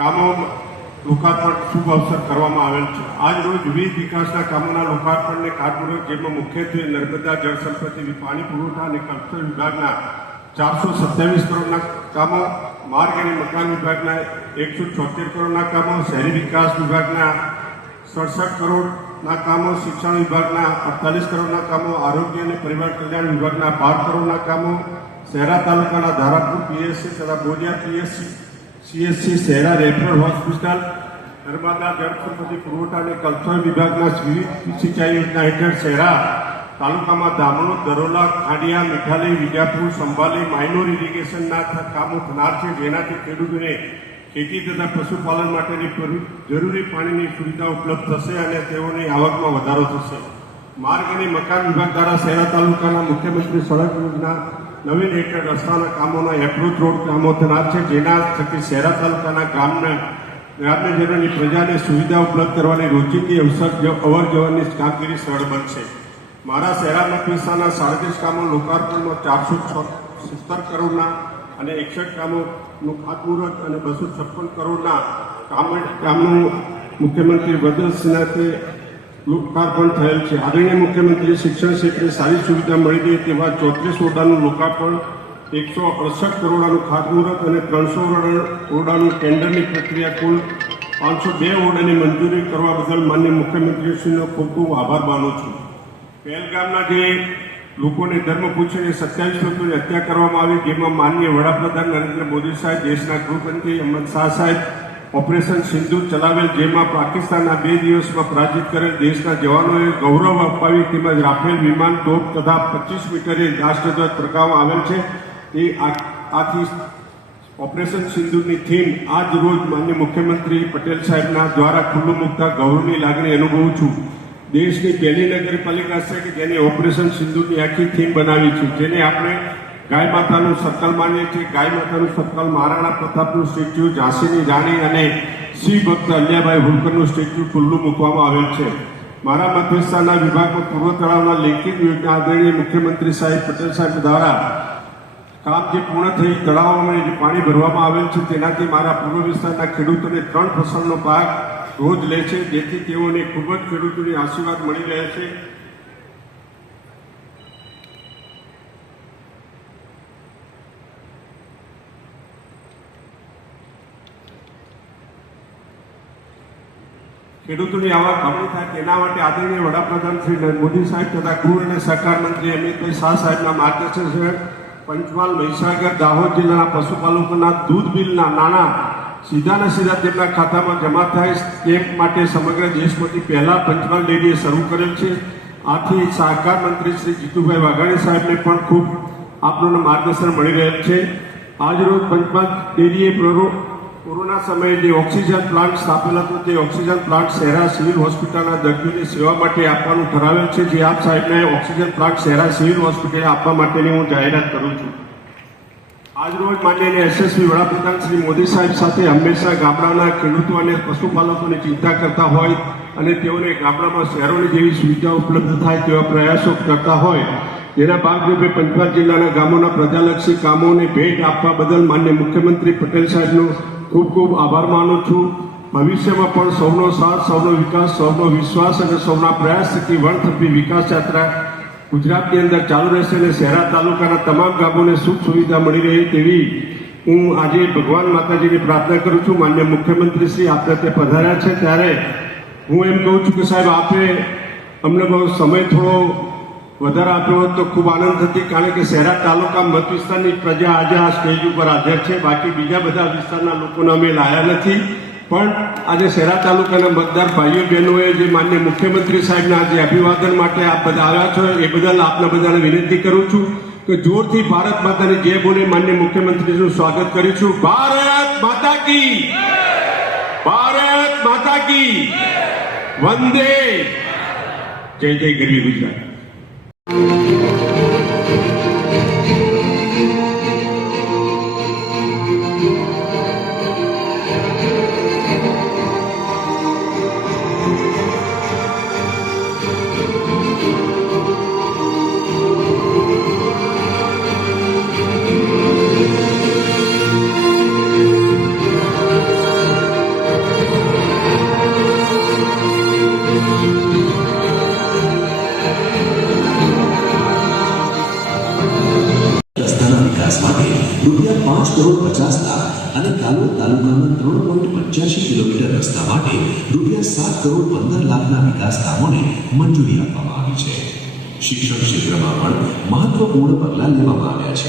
કામો લોકાર્પણ શુભ અવસર કરવામાં આવેલ છે। આજ રોજ વિવિધ વિકાસના કામોના લોકાર્પણને ખાતમુહૂર્ત, જેમાં મુખ્યત્વે નર્મદા જળ સંપત્તિ, પાણી પુરવઠા અને કલ્ચર વિભાગના 427 કરોડના કામો, માર્ગ અને મકાન વિભાગના 176 કરોડના કામો, શહેરી વિકાસ વિભાગના 67 કરોડના કામો, શિક્ષણ વિભાગના 48 કરોડના કામો, આરોગ્ય અને પરિવાર કલ્યાણ વિભાગના 12 કરોડના કામો, શહેરા તાલુકાના ધારાપુર પીએસસી તથા Bodiya PSC CSC Shehera referral hospital, Narmada જળ સંપત્તિ પુરવઠા અને કલ્ચર વિભાગના વિવિધ સિંચાઈ યોજના હેઠળ શહેરા તાલુકામાં દામોદ, દરોલા, ખાંડિયા, મીઠાલી, વિજાપુર, સંભાલી માઇનોર ઇરિગેશનના કામો થનાર છે, જેનાથી ખેડૂતોને ખેતી તથા પશુપાલન માટેની જરૂરી પાણીની સુવિધા ઉપલબ્ધ થશે અને તેઓની આવકમાં વધારો થશે। માર્ગ અને મકાન વિભાગ દ્વારા શહેરા તાલુકાના મુખ્યમંત્રી સડક યોજના નવીન હેઠળ રસ્તાના કામોના એપ્રોચ રોડ કામો થનાર છે, જેના થકી શહેરા તાલુકાના ગ્રામ્યજનોની પ્રજાને સુવિધા ઉપલબ્ધ કરવાની રોજિંદી અવર જવરની કામગીરી સરળ બનશે। મારા શહેરા મત વિસ્તારના 37 કામો લોકાર્પણમાં 476 કરોડના અને 61 કામોનું ખાતમુહૂર્ત અને 256 કરોડના કામનું મુખ્યમંત્રી ભદ્રસિંહનાથે લોકાર્પણ થયેલ છે। આદરણીય મુખ્યમંત્રી શિક્ષણ ક્ષેત્રે સારી સુવિધા મળી રહે તેવા 34 ઓરડાનું લોકાર્પણ, 168 કરોડનું ખાતમુહૂર્ત અને 300 ઓરડાનું ટેન્ડરની પ્રક્રિયા, કુલ 502 ઓરડાની મંજૂરી કરવા બદલ માનનીય મુખ્યમંત્રીશ્રીનો ખૂબ ખૂબ આભાર માનું છું। પહેલગામના જે લોકોને ધર્મ પૂછીને 27 લોકોની હત્યા કરવામાં આવી, જેમાં માનનીય વડાપ્રધાન નરેન્દ્ર મોદી સાહેબ, દેશના ગૃહમંત્રી અમિત શાહ સાહેબ ઓપરેશન સિંદૂર ચલાવેલ, જેમાં પાકિસ્તાનના 2 દિવસમાં પરાજિત કરેલ દેશના જવાનોએ ગૌરવ અપાવી, તેમજ રાફેલ વિમાન, તોપ તથા 25 મીટરે રાષ્ટ્રધ્વજ ફરકાવવામાં આવેલ છે। તે આથી ઓપરેશન સિંદૂરની થીમ આજ રોજ માનનીય મુખ્યમંત્રી પટેલ સાહેબના દ્વારા ખુલ્લું મૂકતા ગૌરવની લાગણી અનુભવું છું। દેશની પહેલી નગરપાલિકા છે કે જેને ઓપરેશન સિંદૂરની આખી થીમ બનાવી છે, જેને આપણે ગાય માતાનું સર્કલ માનીએ છીએ। ગાય માતાનું સર્કલ, મહારાણા પ્રતાપનું સ્ટેચ્યુ, ઝાંસીની રાણી અને શિવ ભક્ત અલ્યાભાઈ હોલકરનું સ્ટેચ્યુ ખુલ્લું મૂકવામાં આવેલ છે। મારા મત વિસ્તારના વિભાગમાં પૂર્વ તળાવના લેખિત યોજના આદરણીય મુખ્યમંત્રી સાહેબ પટેલ સાહેબ દ્વારા કામ જે પૂર્ણ થઈ તળાવોમાં જે પાણી ભરવામાં આવેલ છે, તેનાથી મારા પૂર્વ વિસ્તારના ખેડૂતોને 3 ફસલનો પાક રોજ લે છે, જેથી તેઓને ખૂબ જ ખેડૂતોની આશીર્વાદ મળી રહ્યા છે। ખેડૂતોની આવક બમણી થાય તેના માટે આદરણીય વડાપ્રધાન શ્રી મોદી સાહેબ તથા ગૃહ અને સહકાર મંત્રી અમિતભાઈ શાહ સાહેબના માર્ગદર્શન હેઠળ પંચમહાલ, મહીસાગર, દાહોદ જિલ્લાના પશુપાલકોના દૂધ બિલના નાણાં સીધા તેમના ખાતામાં જમા થાય તે માટે સમગ્ર દેશમાંથી પહેલા પંચમહાલ ડેરીએ શરૂ કરેલ છે। આથી સહકાર મંત્રી શ્રી જીતુભાઈ વાઘાણી સાહેબને પણ ખૂબ આપનું માર્ગદર્શન મળી રહેલ છે। આજરોજ પંચમહાલ ડેરીએ કોરોના સમયે જે ઓક્સિજન પ્લાન્ટ સ્થાપેલ હતો, તે ઓક્સિજન પ્લાન્ટ શહેરા સિવિલ હોસ્પિટલના દર્દીઓની સેવા માટે આપવાનું ઠરાવેલ છે, જે આપ સાહેબને ઓક્સિજન પ્લાન્ટ શહેરા સિવિલ હોસ્પિટલે આપવા માટેની હું જાહેરાત કરું છું। આજરોજ માનનીય યશસ્વી વડાપ્રધાન શ્રી મોદી સાહેબ સાથે હંમેશા ગામડાના ખેડૂતો અને પશુપાલકોની ચિંતા કરતા હોય અને તેઓને ગામડામાં શહેરોની જેવી સુવિધા ઉપલબ્ધ થાય તેવા પ્રયાસો કરતા હોય, જેના ભાગરૂપે પંચમહાલ જિલ્લાના ગામોના પ્રજાલક્ષી કામોને ભેટ આપવા બદલ માનનીય મુખ્યમંત્રી પટેલ સાહેબનો ખૂબ ખૂબ આભાર માનું છું। ભવિષ્યમાં પણ સૌનો સાથ, સૌનો વિકાસ, સૌનો વિશ્વાસ અને સૌના પ્રયાસ થકી વણથંભી વિકાસ યાત્રા ગુજરાતની અંદર ચાલુ રહેશે અને શહેરા તાલુકાના તમામ ગામોને સુખ સુવિધા મળી રહે તેવી હું આજે ભગવાન માતાજીની પ્રાર્થના કરું છું। માન્ય મુખ્યમંત્રી શ્રી આપણે તે પધાર્યા છે, ત્યારે હું એમ કહું છું કે સાહેબ આપે અમને બહુ સમય થોડો વધારે આપ્યો હોત તો ખૂબ આનંદ થતી, કારણ કે શહેરા તાલુકા મત વિસ્તારની પ્રજા આજે આ સ્ટેજ ઉપર હાજર છે, બાકી બીજા બધા વિસ્તારના લોકોને અમે લાયા નથી। પણ આજે શહેરા તાલુકાના મતદાર ભાઈઓ બહેનોએ જે માન્ય મુખ્યમંત્રી સાહેબના આજે અભિવાદન માટે આપ બધા આવ્યા છો, એ બદલ આપના બધાને વિનંતી કરું છું કે જોરથી ભારત માતાની જય બોલી માન્ય મુખ્યમંત્રીનું સ્વાગત કરીશું। ભારત માતા કી, ભારત માતા કી, વંદે, જય જય ગરવી ગુજરાત। વિકાસ માટે ₹5,50,00,000 અને કાલોલ તાલુકાના 3.85 કિલોમીટર રસ્તા માટે ₹7,15,00,000ના વિકાસ કામોને મંજૂરી આપવામાં આવી છે. શિક્ષણ ક્ષેત્રમાં પણ મહત્વપૂર્ણ પગલાં લેવામાં આવ્યા છે.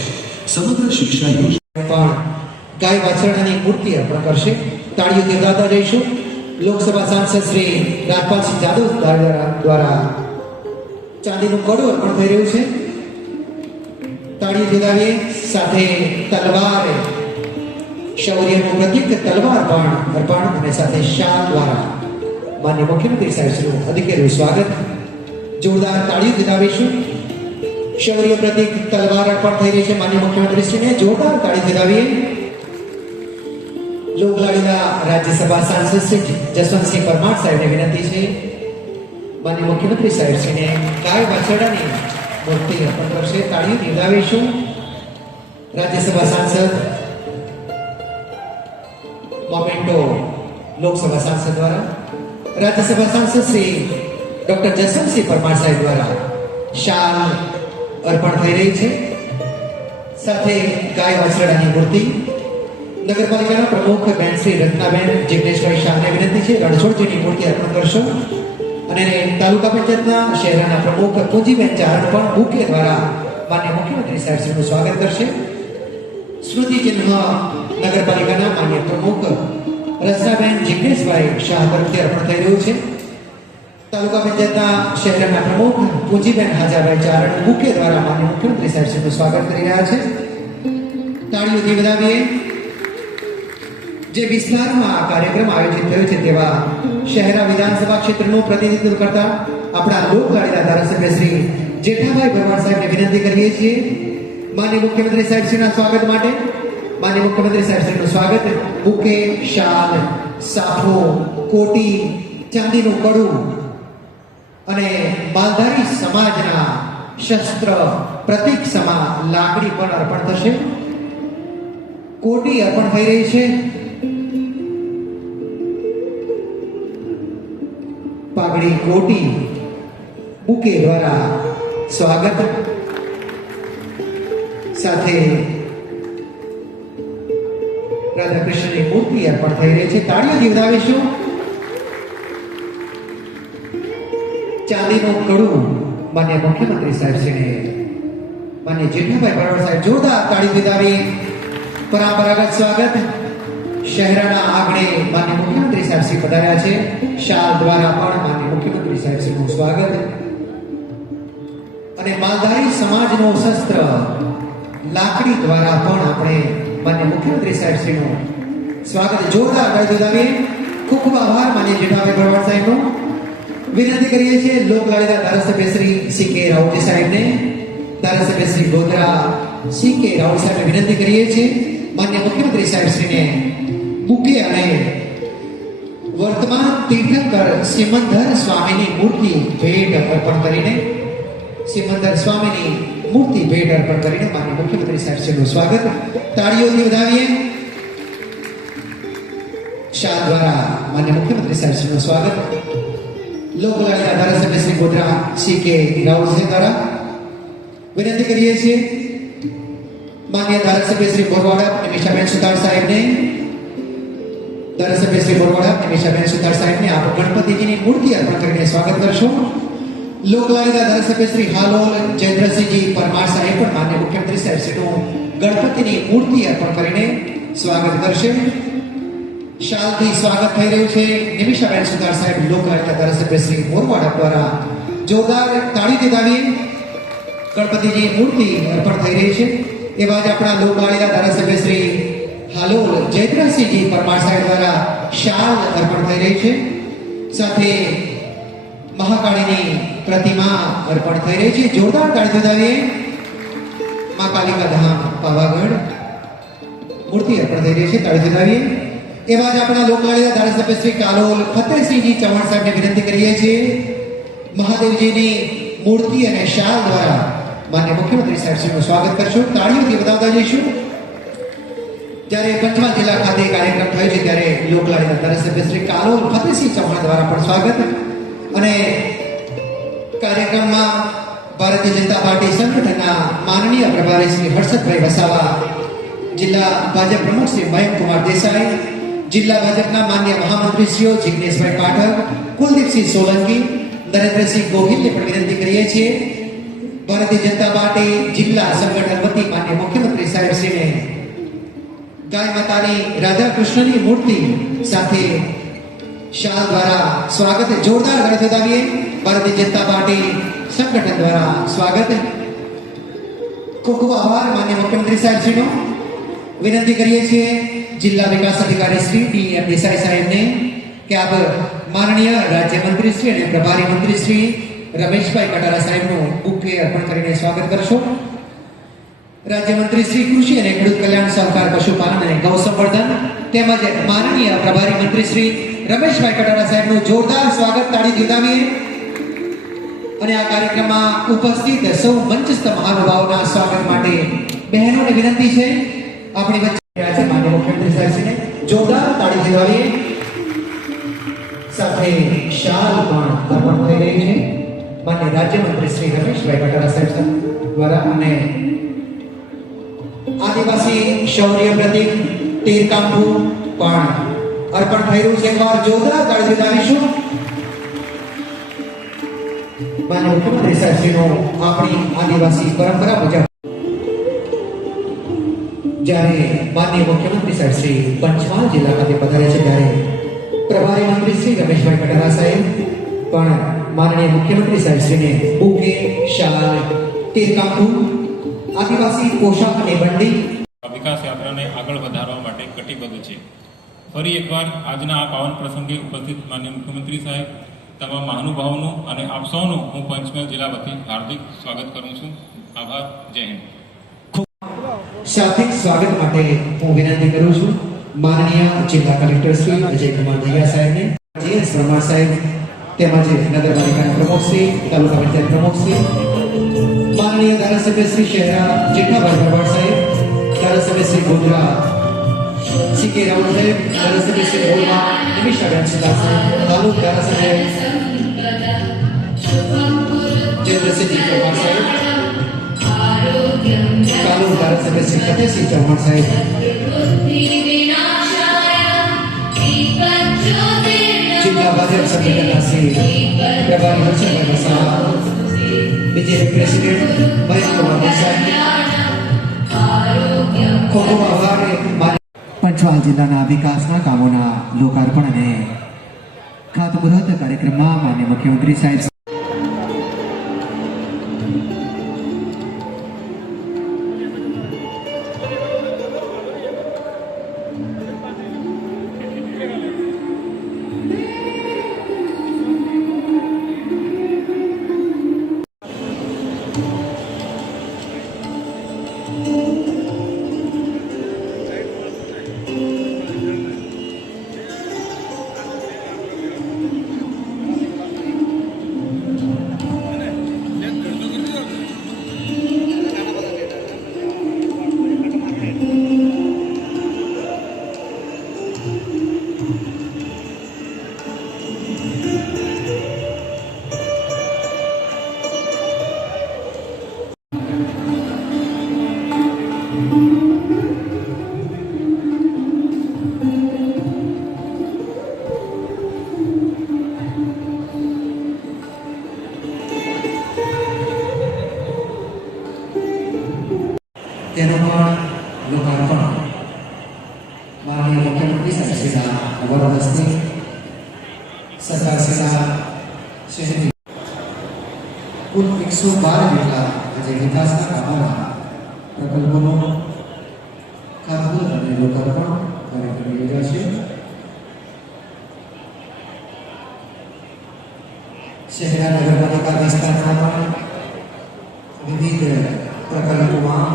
સમગ્ર શિક્ષા યોજના પણ ગાય વાછરડાની મૂર્તિ અર્પણ કરશે. તાળીઓથી ગાતા જઈશું. લોકસભા સાંસદ શ્રી રાજપાલસિંહ જાદવ દ્વારા ચાંદીનું કડું અર્પણ થઈ રહ્યું છે. તાળીઓથી ગાવીએ. સાથે તલવાર, શૌર્યનું પ્રતીક તલવાર પણ અર્પણ અને સાથે શાલ દ્વારા માન્ય મુખ્યમંત્રી સાહેબ શ્રીનું અધિકારીનું સ્વાગત. જોરદાર તાળીઓથી ગાવીશું. શૌર્ય પ્રતીક તલવાર અર્પણ થઈ રહી છે માન્ય મુખ્યમંત્રી શ્રીને. જોરદાર તાળીથી ગાવીએ. લોકલાડીના રાજ્યસભા સાંસદ શ્રી જસવંતસિંહ પરમાર સાહેબને વિનંતી છે માન્ય મુખ્યમંત્રી સાહેબ શ્રીને ગાય વાછરડાની મૂર્તિ અર્પણ કરશે. તાળીઓથી ગાવીશું. રાજ્યસભા સાંસદ મોમેન્ટો લોકસભા સાંસદ દ્વારા, રાજ્યસભા સાંસદ શ્રી ડોક્ટર જસવંતસિંહ પરમાર સાહેબ દ્વારા શાલ અર્પણ થઈ રહી છે. સાથે ગાય વાછરડાની મૂર્તિ. નગરપાલિકાના પ્રમુખ બેન શ્રી રત્નાબેન જિગ્નેશભાઈ શાહને વિનંતી છે રણછોડજીની મૂર્તિ અર્પણ કરશો. અને તાલુકા પંચાયતના શહેરના પ્રમુખ પૂંજીબેન ચારણ પણ બુકે દ્વારા માન્ય મુખ્યમંત્રી સાહેબ શ્રીનું સ્વાગત કરશે. સ્મૃતિચિહ્ન નગરપાલિકાના માન્ય પ્રમુખ રચનાબેન જિગ્નેશભાઈ શાહ તરફથી અર્પણ થઈ રહ્યું છે. તાલુકા પંચાયતના શહેરના પ્રમુખ પૂંજીબેન હાજાભાઈ ચારણ બુકે દ્વારા માન્ય મુખ્યમંત્રી સાહેબ શ્રીનું સ્વાગત કરી રહ્યા છે. તાળીઓથી વધાવીએ. જે વિસ્તારમાં આ કાર્યક્રમ આયોજિત થયો છે તેવા શહેરા વિધાનસભા ક્ષેત્રનું પ્રતિનિધિત્વ કરતા આપણા લોકલાડીના ધારાસભ્ય શ્રી જેઠાભાઈ ભરવાડ સાહેબને વિનંતી કરીએ છીએ માન્ય મુખ્યમંત્રી સાહેબ શ્રીના સ્વાગત માટે. માન્ય મુખ્યમંત્રી સાહેબ શ્રીનું સ્વાગત બુકે, શાલ, સાફો, કોટી, ચાંદીનું કડું અને માલધારી સમાજના શસ્ત્ર પ્રતીક સમા લાકડી પણ અર્પણ થશે. કોટી અર્પણ થઈ રહી છે. પાઘડી, કોટી બુકે દ્વારા સ્વાગત. સાથે રાધાકૃષ્ણની મૂર્તિ અર્પણ થઈ રહી છે. તાળીઓથી વધાવીશું. ચાંદીનું કડું માન્ય મુખ્યમંત્રી સાહેબ શ્રીને માન્ય જેઠાભાઈ ભરવાડ સાહેબ જોરદાર તાળી વધાવી પરંપરાગત સ્વાગત. શહેરાના આંગણે માન્ય મુખ્યમંત્રી સાહેબ શ્રી પધાર્યા છે. શાલ દ્વારા પણ માન્ય મુખ્યમંત્રી સાહેબ શ્રીનું સ્વાગત. અને માલધારી સમાજનો શસ્ત્ર લાકડી દ્વારા પણ આપણે માન્ય મુખ્યમંત્રી સાહેબ શ્રીનું સ્વાગત જોરદાર તાળી વધાવીએ. ખૂબ ખૂબ આભાર માન્ય જેઠાભાઈ ભરવાડ સાહેબનો. વિનંતી કરીએ છીએ લોકલાડીના ધારાસભ્ય શ્રી સી કે રાઉજી સાહેબને, ધારાસભ્ય શ્રી ગોધરા સી કે રાઉજી સાહેબને વિનંતી કરીએ છીએ માન્ય મુખ્યમંત્રી સાહેબ શ્રીને બુકે અને વર્તમાન તીર્થંકર સિમંદર સ્વામીની મૂર્તિ ભેટ અર્પણ કરીને માન્ય મુખ્યમંત્રી સાહેબ શ્રીનું સ્વાગત. તાળીઓથી વધાવીએ. શાહ દ્વારા માન્ય મુખ્યમંત્રી સાહેબ શ્રીનું સ્વાગત. લોકલાડીના ધારાસભ્ય શ્રી ગોધરા સી કે રાઉજી દ્વારા વિનંતી કરીએ છીએ માન્ય ધારાસભ્ય શ્રી બોરવાડા નિમિષાબેન સુતાર સાહેબને, ધારાસભ્ય શ્રી બોરવાડા નિમિષાબેન સુતાર સાહેબને આપ ગણપતિજીની મૂર્તિ અર્પણ કરીને સ્વાગત કરશો. લોકલાડીના ધારાસભ્ય શ્રી હાલોલ જયેન્દ્રસિંહજી પરમાર સાહેબ પણ માન્ય મુખ્યમંત્રી સાહેબ શ્રીનું ગણપતિની મૂર્તિ અર્પણ કરીને સ્વાગત કરશે. શાલથી સ્વાગત થઈ રહ્યું છે નિમિષાબેન સુતાર સાહેબ લોકલાડીના ધારાસભ્ય શ્રી બોરવાડા દ્વારા જોરદાર તાળીથી દાવી ગણપતિજી મૂર્તિ અર્પણ થઈ રહી છે. એવા જ આપણા લોકલાડીના ધારાસભ્ય શ્રી હાલોલ જયેન્દ્રસિંહજી પરમાર સાહેબ દ્વારા શાલ અર્પણ થઈ રહી છે. સાથે મહાકાળીની પ્રતિમા અર્પણ થઈ રહી છે. જોરદાર તાળી દાવીએ. મા કાલિકા ધામ પાવાગઢ મૂર્તિ અર્પણ થઈ રહી છે. તાળી દાવીએ. એવા જ આપણા લોકલાડીના ધારાસભ્ય શ્રી કાલોલ ફતેહસિંહજી ચૌહાણ સાહેબને વિનંતી કરીએ છીએ મહાદેવજીની મૂર્તિ અને શાલ દ્વારા માન્ય મુખ્યમંત્રી સાહેબ શ્રીનું સ્વાગત કરશું. તાળીઓથી વધાવતા જઈશું. જ્યારે પંચમહાલ જિલ્લા ખાતે કાર્યક્રમ થયો છે ત્યારે લોકલાડીના ધારાસભ્ય શ્રી કાલોલ ફતેહસિંહ ચૌહાણ દ્વારા પણ સ્વાગત. અને કાર્યક્રમમાં ભારતીય જનતા પાર્ટી સંગઠનના માનનીય પ્રભારી શ્રી હર્ષદભાઈ વસાવા, જિલ્લા ભાજપ પ્રમુખ શ્રી મયંકુમાર દેસાઈ, જિલ્લા ભાજપના માન્ય મહામંત્રીશ્રીઓ જિગ્નેશભાઈ પાઠક, કુલદીપસિંહ સોલંકી, નરેન્દ્રસિંહ ગોહિલને પણ વિનંતી કરીએ છીએ. ભારતીય જનતા પાર્ટી જિલ્લા સંગઠન વતી માન્ય મુખ્યમંત્રી સાહેબ શ્રીને ગાય માતાની રાધા કૃષ્ણની મૂર્તિ સાથે શાલ દ્વારા સ્વાગત, જોરદાર ગણત વધાવીએ. ભારતીય જનતા પાર્ટી સંગઠન દ્વારા સ્વાગત. ખૂબ ખૂબ આભાર માન્ય મુખ્યમંત્રી સાહેબ શ્રીનો. વિનંતી કરીએ છીએ જિલ્લા વિકાસ અધિકારી શ્રી ડી.એમ. દેસાઈ સાહેબને કે આપ માનનીય રાજ્યમંત્રી શ્રી અને પ્રભારી મંત્રી શ્રી રમેશભાઈ કટારા સાહેબનું બુકે અર્પણ કરીને સ્વાગત કરશો. રાજ્યમંત્રી શ્રી કૃષિ અને ખેડૂત કલ્યાણ, સહકાર, પશુપાલન અને ગૌ સંવર્ધન તેમજ માનનીય પ્રભારી મંત્રી શ્રી રમેશભાઈ કટારા સાહેબનું જોરદાર સ્વાગત તાળીથી વધાવીએ. અને આ કાર્યક્રમમાં ઉપસ્થિત સૌ મંચસ્થ મહાનુભાવોના સ્વાગત માટે બહેનોને વિનંતી છે આપણી વચ્ચે રહ્યા છે માન્ય મુખ્યમંત્રી સાહેબને જોરદાર તાળીથી વધાવીએ. સાથે શાલ પણ અર્પણ થઈ રહી છે માન્ય રાજ્યમંત્રી શ્રી રમેશભાઈ કટારા સાહેબ દ્વારા. અને આદિવાસી શૌર્ય પ્રતીક તીરકાંબુ પણ અર્પણ થઈ રહ્યું છે. એકવાર જોરદાર તાળીથી વધાવીશું. માન્ય મુખ્યમંત્રી સાહેબશ્રીનો આપણી આદિવાસી પરંપરા મુજબ જ્યારે માન્ય મુખ્યમંત્રી સાહેબ શ્રી પંચમહાલ જિલ્લા ખાતે પધાર્યા છે ત્યારે પ્રભારી મંત્રી શ્રી રમેશભાઈ કટારા સાહેબ પણ માનનીય મુખ્યમંત્રી સાહેબ શ્રીને બુકે, શાલ, તીરકાંબુ, આદિવાસી પોશાક અને બંડી વિકાસ યાત્રાને આગળ વધારવા માટે કટિબદ્ધ છે. ફરી એકવાર આજના આ પાવન પ્રસંગે ઉપસ્થિત માન્ય મુખ્યમંત્રી સાહેબ, તમામ મહાનુભાવોનું અને આપ સૌનું હું પંચમહાલ જિલ્લા વતી હાર્દિક સ્વાગત કરું છું. આભાર. જય હિન્દ. શાબ્દિક સ્વાગત માટે હું વિનંતી કરું છું માનનીય જિલ્લા કલેક્ટર શ્રી અજયકુમાર દહિયા સાહેબને, જીએસ પરમાર સાહેબ તેમજ નગરપાલિકાના પ્રમુખ શ્રી, તાલુકા પંચાયત પ્રમુખ શ્રી, માનનીય ધારાસભ્ય શ્રી શહેરા જેઠાભાઈ ભરવાડ સાહેબ, ધારાસભ્ય શ્રી ગોધરા સી.કે. રાવલ સાહેબ, ધારાસભ્ય શ્રી ગોલમા નિમિષાબેન સુલા સાહેબ, તાલુક ધારાસભ્ય જયદ્રસિંહજી પરમાર સાહેબ, તાલુક ધારાસભ્ય શ્રી ફતેહસિંહ ચૌહાણ સાહેબ, જિલ્લા ભાજપ સંગઠનના શ્રી પ્રભારી હર્ષદભાઈ વસાવા, બીજેપી પ્રેસિડેન્ટ મહેશકુમાર દેસાઈ, ખૂબ ખૂબ આભાર. પંચમહાલ જિલ્લાના વિકાસના કામોના લોકાર્પણ અને ખાતમુહૂર્ત કાર્યક્રમમાં માન્ય મુખ્યમંત્રી સાહેબ તેનો પણ લોકાર્પણ માનનીય મુખ્યમંત્રી સાહેબના વરદ હસ્તે સરકારશ્રીના શહેરી કુલ 112 જેટલા આજે વિકાસના કામોના પ્રકલ્પોનો ખાતમુહૂર્ત અને લોકાર્પણ કાર્યક્રમ યોજાશે. શહેરના નગરપાલિકા વિસ્તારમાં પણ વિવિધ પ્રકલ્પોમાં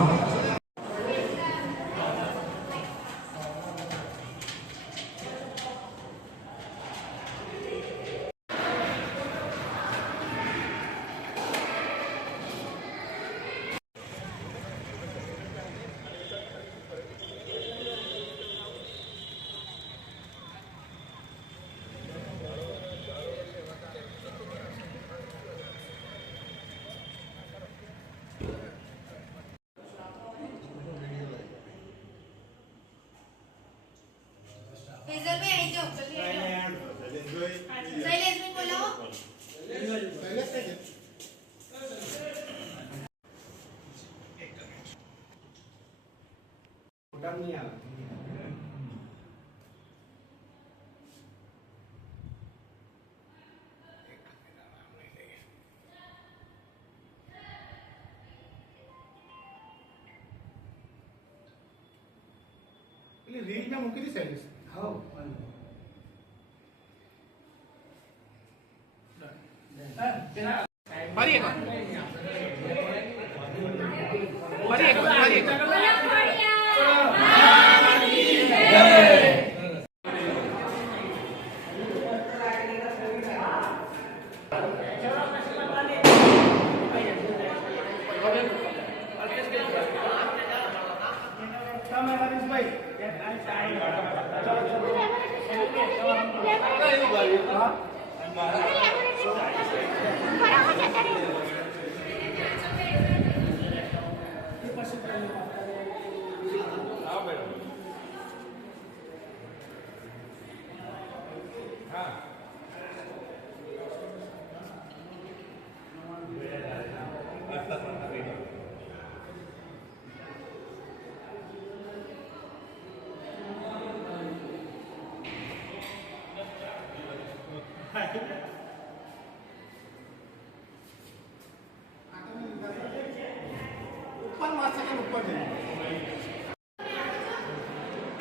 રીલ ના મૂકી દી સાઈડ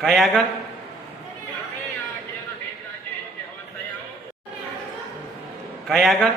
કઈ આગળ કઈ આગળ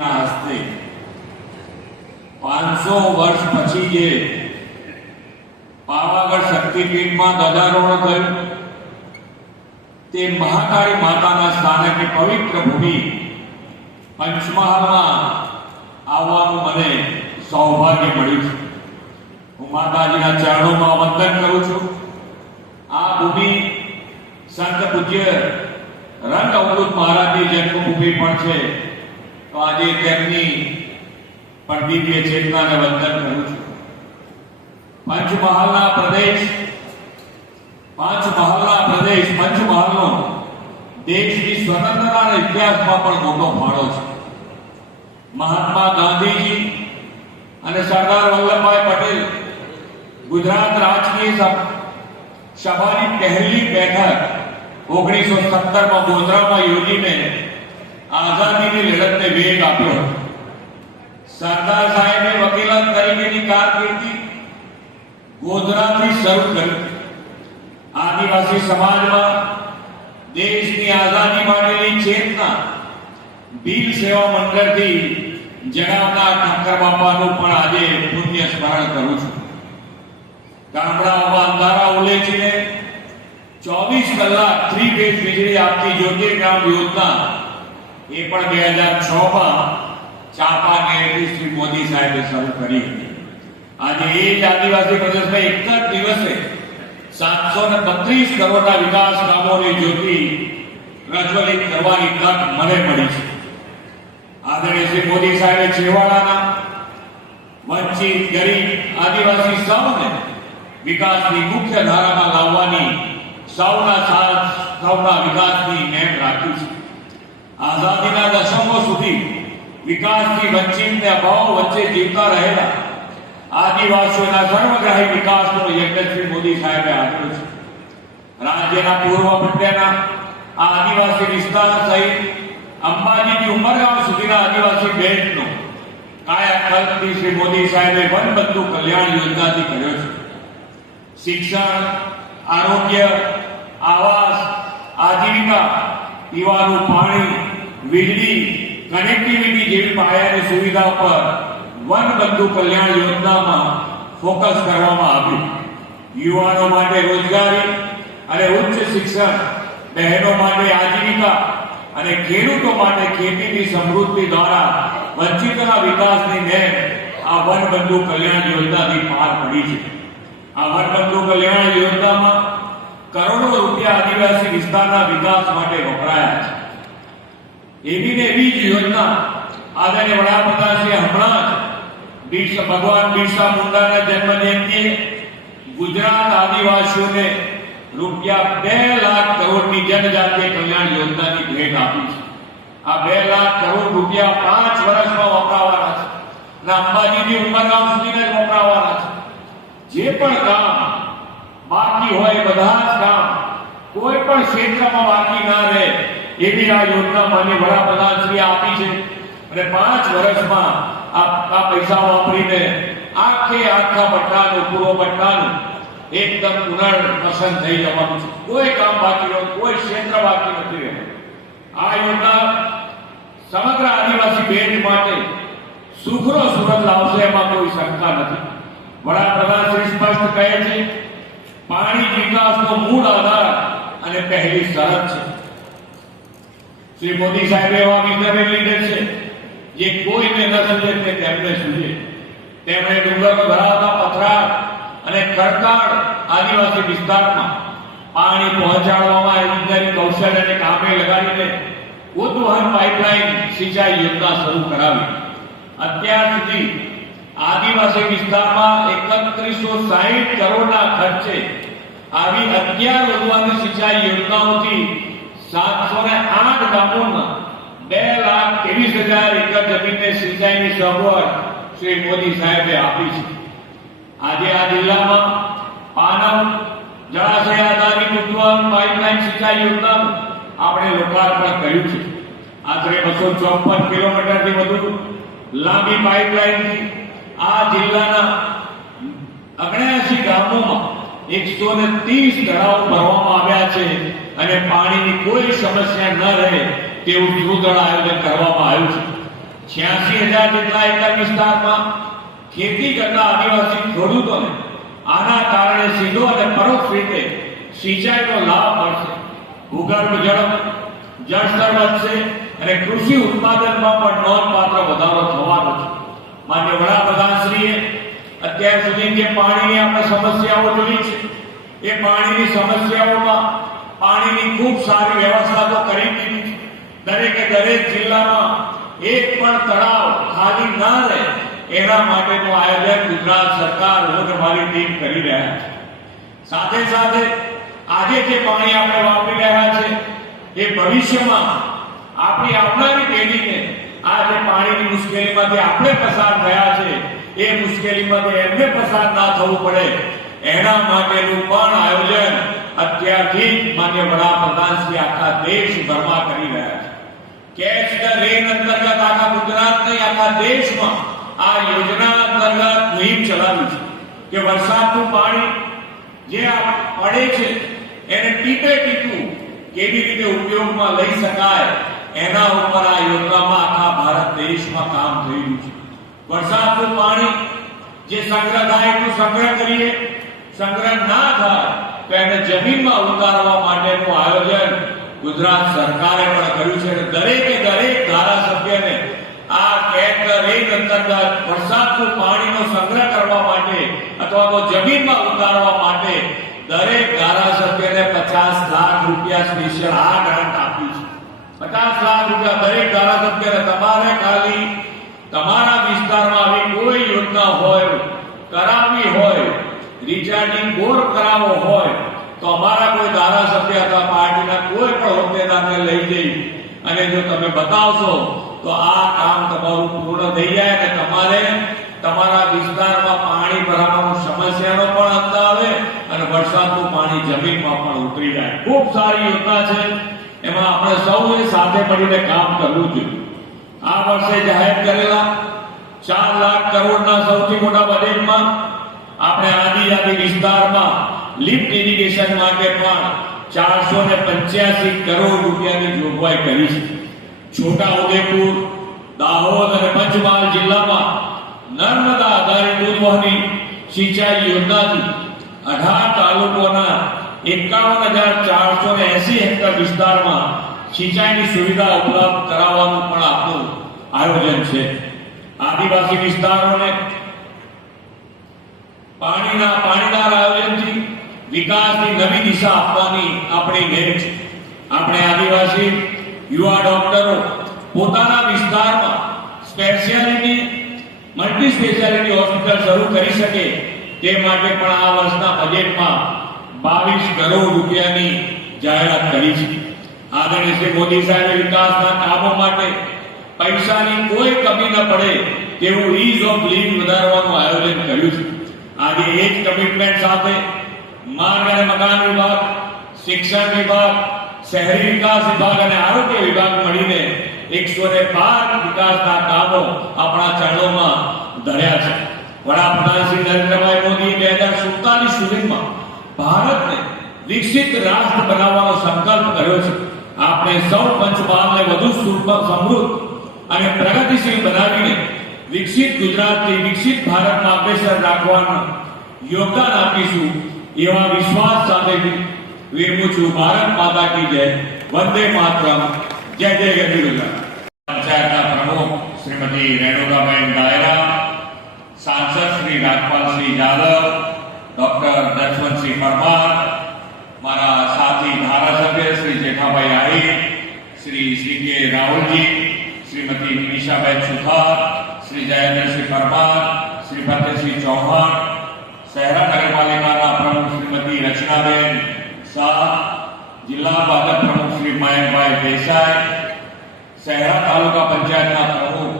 હસ્તે 500 વર્ષ પછી જે પાવાગઢ શક્તિપીઠમાં ધ્વજારોહણ થયું તે મહાકાળી માતાના સ્થાનકની પવિત્ર ભૂમિ પંચમહાલમાં આવવાનું મને સૌભાગ્ય મળ્યું છે. હું માતાજીના ચરણોમાં વંદન કરું છું. આ ભૂમિ સંત પૂજ્ય રંગ અવધૂત મહારાજની જન્મભૂમિ પણ છે. તો આજે તેમની પણ દિવ્ય ચેતનાને વંદન કરું છું. પંચમહાલના પ્રદેશ પંચમહાલનો દેશની સ્વતંત્રતાના ઇતિહાસમાં પણ મોટો ફાળો છે. મહાત્મા ગાંધીજી અને સરદાર વલ્લભભાઈ પટેલ ગુજરાત રાજકીય સભાની પહેલી બેઠક 1917માં ગોધરામાં યોજીને આઝાદીની લડતને વેગ આપ્યો. સરદાર સાહેબે વકીલાત તરીકેની કારકિર્દી ગોધરાથી શરૂ કરી. આદિવાસી સમાજમાં દેશની આઝાદી માટેની ચેતના ભીલ સેવા મંડળથી જણાવનાર ઠક્કર બાપાનું પણ આજે પુણ્ય સ્મરણ કરું છું. ગામડાઓમાં અંધારા ઉલેચીને 24 કલાક 3 ફેઝ વીજળી આપતી જ્યોતિર્ગ્રામ યોજના એ પણ 2006માં ચાંપાનેરથી શ્રી મોદી સાહેબે શરૂ કરી હતી. આજે એ જ આદિવાસી પ્રદેશમાં એક જ દિવસે 732 કરોડના વિકાસ કામોની જ્યોતિ પ્રજ્વલિત કરવાની તક મને મળી છે. આદરણીય શ્રી મોદી સાહેબે છેવાડાના વંચિત ગરીબ આદિવાસી સૌને વિકાસની મુખ્ય ધારામાં લાવવાની સૌના વિકાસની નેમ રાખી છે. આઝાદીના દશકો સુધી વિકાસથી વંચિતને અભાવ વચ્ચે જીવતા રહેલા આદિવાસીઓના સર્વગ્રાહી વિકાસનો યજ્ઞ શ્રી મોદી સાહેબે આપ્યો છે. રાજ્યના પૂર્વ પટ્ટાના આ આદિવાસી વિસ્તાર સહિત અંબાજીથી ઉમરગામ સુધીના આદિવાસી બેલ્ટનો કાયાકલ્પથી શ્રી મોદી સાહેબે વનબંધુ કલ્યાણ યોજનાથી કર્યો છે. શિક્ષણ, આરોગ્ય, આવાસ, આજીવિકા, પીવાનું પાણી, વીજળી, કનેક્ટિવિટી જેવી પાયાની સુવિધા પર વનબંધુ કલ્યાણ યોજનામાં ફોકસ કરવામાં આવ્યું. યુવાનો માટે રોજગારી અને ઉચ્ચ શિક્ષણ, બહેનો માટે આજીવિકા અને ખેડૂતો માટે ખેતીની સમૃદ્ધિ દ્વારા વંચિતોના વિકાસની નેમ આ વનબંધુ કલ્યાણ યોજનાથી પાર પડી છે. આ વનબંધુ કલ્યાણ યોજનામાં કરોડો રૂપિયા આદિવાસી વિસ્તારના વિકાસ માટે વપરાયા છે. એવી ને એવી જ યોજના આદરણીય વડાપ્રધાનશ્રી હમણાં જ ભગવાન બિરસા મુંડાના જન્મ જયંતિએ ગુજરાત આદિવાસીઓને રૂપિયા 2 લાખ કરોડની જનજાતીય કલ્યાણ યોજનાની ભેટ આપી છે. આ 2 લાખ કરોડ રૂપિયા 5 વર્ષમાં વપરાવાના છે અને અંબાજીથી ઉમરગામ સુધીને જ વપરાવાના છે. જે પણ કામ બાકી હોય બધા જ કામ કોઈ પણ ક્ષેત્રમાં બાકી ના રહે એવી આ યોજના માન્ય વડાપ્રધાનશ્રી આપી છે અને 5 વર્ષમાં આ પૈસા વાપરીને આખા પટ્ટાનું પૂર્વ પટ્ટાનું એકદમ પુનર્વસન થઈ જવાનું છે. કોઈ કામ બાકી નથી, કોઈ ક્ષેત્ર બાકી નથી રહેતું. આ યોજના સમગ્ર આદિવાસી બેલ્ટ માટે સુખનો સુરત લાવશે એમાં કોઈ શંકા નથી. વડાપ્રધાન શ્રી સ્પષ્ટ કહે છે પાણી વિકાસનો મૂળ આધાર અને પહેલી શરત છે. શ્રી મોદી સાહેબ એવા વિઝનરી લીડર છે જે કોઈને ન સમજે તે તેમને સૂઝે. તેમણે ડુંગર ધરાવતા પથરાળ અને ખડકાળ આદિવાસી વિસ્તારમાં પાણી પહોંચાડવામાં ઇજનેરી કૌશલ્યને કામે લગાડીને ઉદ્વહન પાઇપલાઇન સિંચાઈ યોજના શરૂ કરાવી. અત્યાર સુધી આદિવાસી વિસ્તારમાં 3160 કરોડના ખર્ચે આવી 11 ઉદ્વહન સિંચાઈ યોજનાઓથી 708 ગામોમાં 2,23,000 એકર જમીનને સિંચાઈની સગવડ શ્રી મોદી સાહેબે આપી છે. આજે આ જિલ્લામાં પાનમ જળાશય આધારિત ઉદ્વહન પાઇપલાઇન સિંચાઈ યોજનાનું આપણે લોકાર્પણ કર્યું છે. આશરે 254 કિલોમીટરથી વધુ લાંબી પાઇપલાઇનથી આ જિલ્લાના 79 ગામોમાં 130 તળાવ ભરવામાં આવ્યા છે અને પાણીની કોઈ સમસ્યા ન રહે તેવું સુદૃઢ આયોજન કરવામાં આવ્યું છે. 86,000 જેટલા એકર વિસ્તારમાં ખેતી કરતા આદિવાસી ખેડૂતોને આના કારણે સીધો અને પરોક્ષ રીતે સિંચાઈનો લાભ મળશે. ભૂગર્ભ જળસ્તર વધશે અને કૃષિ ઉત્પાદનમાં પણ નોંધપાત્ર વધારો થવાનો છે. માન્ય વડાપ્રધાનશ્રીએ અત્યાર સુધી જે પાણીની આપણે સમસ્યાઓ જોઈ છે એ પાણીની સમસ્યાઓમાં પાણીની ખૂબ સારી વ્યવસ્થા તો કરી દીધી છે. દરેક જિલ્લામાં એક પણ તળાવ ખાલી ના રહે એના માટેનું આયોજન ગુજરાત સરકાર અને મારી ટીમ કરી રહ્યા છે. સાથે સાથે આજે જે પાણી આપણે વાપરી રહ્યા છે એ ભવિષ્યમાં આપણી આવનારી પેઢીને આ જે પાણીની મુશ્કેલીમાંથી આપણે પસાર થયા છે એ મુશ્કેલીમાંથી એમને પસાર ના થવું પડે એના માટેનું પણ આયોજન અત્યારથી જ માન્ય વડાપ્રધાન શ્રી આખા દેશભરમાં કરી રહ્યા છે. કેચ ધ રેન અંતર્ગત આખા ગુજરાત નહીં આખા દેશમાં આ યોજના અંતર્ગત મુહિમ ચલાવી છે કે વરસાદનું પાણી જે પડે છે એને ટીપે ટીપું કેવી રીતે ઉપયોગમાં લઈ શકાય એના ઉપર આ યોજનામાં આખા ભારત દેશમાં કામ થઈ રહ્યું છે. વરસાદનું પાણી જે સંગ્રહ થાય એટલું સંગ્રહ કરીએ, સંગ્રહ ના થાય તો એને જમીનમાં ઉતારવા માટેનું આયોજન ગુજરાત સરકારે પણ કર્યું છે. દરેક ધારાસભ્યને આ કેચ ધ રેન અંતર્ગત વરસાદનું પાણીનો સંગ્રહ કરવા માટે અથવા તો જમીનમાં ઉતારવા માટે દરેક ધારાસભ્યને 50 લાખ રૂપિયા સ્પેશિયલ આ ગ્રાન્ટ આપી છે. 50 લાખ રૂપિયા દરેક ધારાસભ્યને. તમારે ખાલી તમારા વિસ્તારમાં આવી કોઈ યોજના હોય, કરાવવી હોય, રિચાર્જિંગ બોર કરાવવો હોય તો અમારા કોઈ ધારાસભ્ય અથવા પાર્ટીના કોઈ પણ હોદ્દેદારને લઈ જઈ અને જો તમે બતાવશો તો આ કામ તમારું પૂર્ણ થઈ જાય અને તમારે તમારા વિસ્તારમાં પાણી ભરાવાની સમસ્યાનો પણ અંત આવે અને વરસાદનું પાણી જમીનમાં પણ ઉતરી જાય. ખૂબ સારી યોજના છે. એમાં આપણે સૌએ સાથે મળીને કામ કરવું જોઈએ. આ વર્ષે જાહેર કરેલા 4 લાખ કરોડના સૌથી મોટા બજેટમાં આપણે આદિજાતિ વિસ્તારમાં લિફ્ટ ઇરિગેશન માટે પણ 485 કરોડ રૂપિયાની જોગવાઈ કરી છે. છોટા ઉદેપુર, દાહોદ અને પંચમહાલ જિલ્લામાં નર્મદા આધારિત દૂધવહની સિંચાઈ યોજનાથી 18 તાલુકોના 51,480 હેક્ટર વિસ્તારમાં સિંચાઈની સુવિધા ઉપલબ્ધ કરાવવાનું પણ આપણું આયોજન છે. આદિવાસી વિસ્તારોને પાણીદાર આયોજનથી વિકાસની નવી દિશા આપવાની આપણી નેમ છે. આપણે આદિવાસી યુવા ડોક્ટરો પોતાના વિસ્તારમાં મલ્ટી સ્પેશિયાલિટી હોસ્પિટલ શરૂ કરી શકે તે માટે પણ આ વર્ષના બજેટમાં 22 કરોડ રૂપિયાની જાહેરાત કરી છે. આદરણીય શ્રી મોદી સાહેબે વિકાસના કામો માટે પૈસાની કોઈ કમી ન પડે તેવું ઇઝ ઓફ લિવિંગ વધારવાનું આયોજન કર્યું છે. આજે એ જ કમિટમેન્ટ સાથે માર્ગ અને મકાન વિભાગ, શિક્ષણ વિભાગ, શહેરી વિકાસ વિભાગ અને આરોગ્ય વિભાગ મળીને 112 વિકાસના કામો આપણા ચરણોમાં ધર્યા છે. વડાપ્રધાન શ્રી નરેન્દ્રભાઈ મોદીએ 2047 સુધીમાં ભારતને વિકસિત રાષ્ટ્ર બનાવવાનો સંકલ્પ કર્યો છે. આપણે સૌ પંચમહાલને વધુ સમૃદ્ધ અને પ્રગતિશીલ બનાવીને વિકસિત ગુજરાતથી વિકસિત ભારતમાં અગ્રેસર રાખવાનું યોગદાન આપીશું એવા વિશ્વાસ સાથે વિરમું છું. ભારત માતા કી જય. વંદે માતરમ. જય જય ગઢવી. પંચાયતના પ્રમુખ શ્રીમતી રેણુકાબેન દાયરા, સાંસદ શ્રી રાજપાલસિંહ જાદવ, ડોક્ટર દશવંતસિંહ પરમાર, મારા સાથી ધારાસભ્ય શ્રી જેઠાભાઈ આહિર, શ્રી કે રાહુલજી, શ્રીમતી નિમિષાબેન સુથાર, શ્રી જયેન્દ્રસિંહ પરમાર, શ્રી ફતેહસિંહ ચૌહાણ, શહેરા નગરપાલિકાના પ્રમુખ શ્રીમતી રચનાબેન શાહ, જિલ્લા ભાજપ પ્રમુખ શ્રી મયંકભાઈ દેસાઈ, શહેરા તાલુકા પંચાયતના પ્રમુખ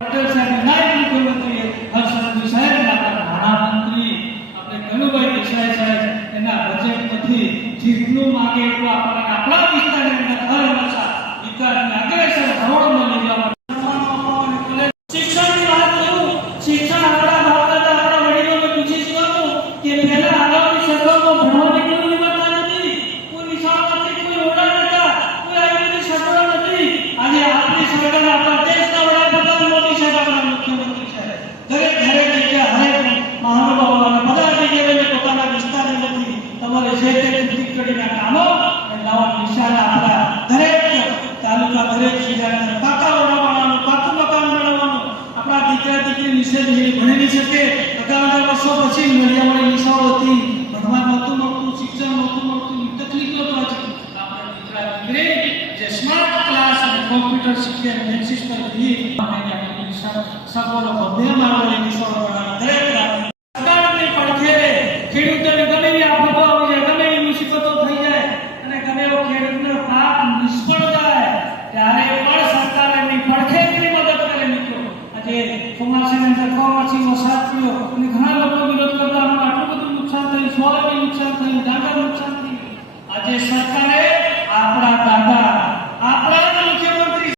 પટેલ સાહેબ, નાયબ મુખ્યમંત્રી હર્ષ સાહેબ, નાણામંત્રી આપણે કનુભાઈ દેસાઈ સાહેબ એના બજેટમાંથી જેટલું માંગે એટલું આપણને આપણા વિસ્તારની અંદર હર હંમેશા વિકાસની અગ્રેસર ધોરણમાં લઈ જવા માટે શિક્ષણની વાત કરું. શિક્ષણ આપણા બાપદાદા આપણા વડીલોને પૂછી શકું કે પહેલા આગામી સગવડો ભણવાની કોઈ વ્યવસ્થા નથી, કોઈ નિશાળ નથી, કોઈ ઓરડા નતા, કોઈ આવી બધી સગવડો નથી. આજે આપણી સરકાર આપણા દેશના વડાપ્રધાન મોદી સાહેબ, આપણા મુખ્યમંત્રી સાહેબ દરેક જગ્યા હરેક મહાનુભાવો અને બધા જગ્યાએ પોતાના વિસ્તારની નથી તમારે જે તે કરીને કામો નવા નિશાળા આપણા દરેક તાલુકા દરેક જિલ્લાના પાકા ઓરડા બનાવવાનું, પાકું મકાન બનાવવાનું, આપણા દીકરા દીકરી નિશાળ ભણી શકે. અગાઉના વર્ષો પછી મળ્યાવાળી નિશાળો હતી, ભણવા નહોતું મળતું, શિક્ષણ નહોતું મળતું, તકલીફ નહોતું. આજે આપણા દીકરા દીકરી જે સ્માર્ટ ક્લાસ અને કોમ્પ્યુટર શીખે અને મેક્સિસ પર ભી સગવડો બધે મારવાળી નિશાળો બનાવવા દરેક સરકારની પડખે ખેડૂતોને ગમે એવી આફતો આવી જાય, ગમે એવી મુસીબતો થઈ જાય અને ગમે એવો ખેડૂતનો પાક નિષ્ફળ જાય ત્યારે પણ સરકાર એમની પડખે એટલી મદદ કરે. મિત્રો આજે ચોમાસાની અંદર કમોસમી વરસાદ થયો અને ઘણા લોકો વિરોધ કરતા આટલું બધું નુકસાન થયું, સોયાબીન નુકસાન થયું, ડાંગર નુકસાન થયું. આજે સરકારે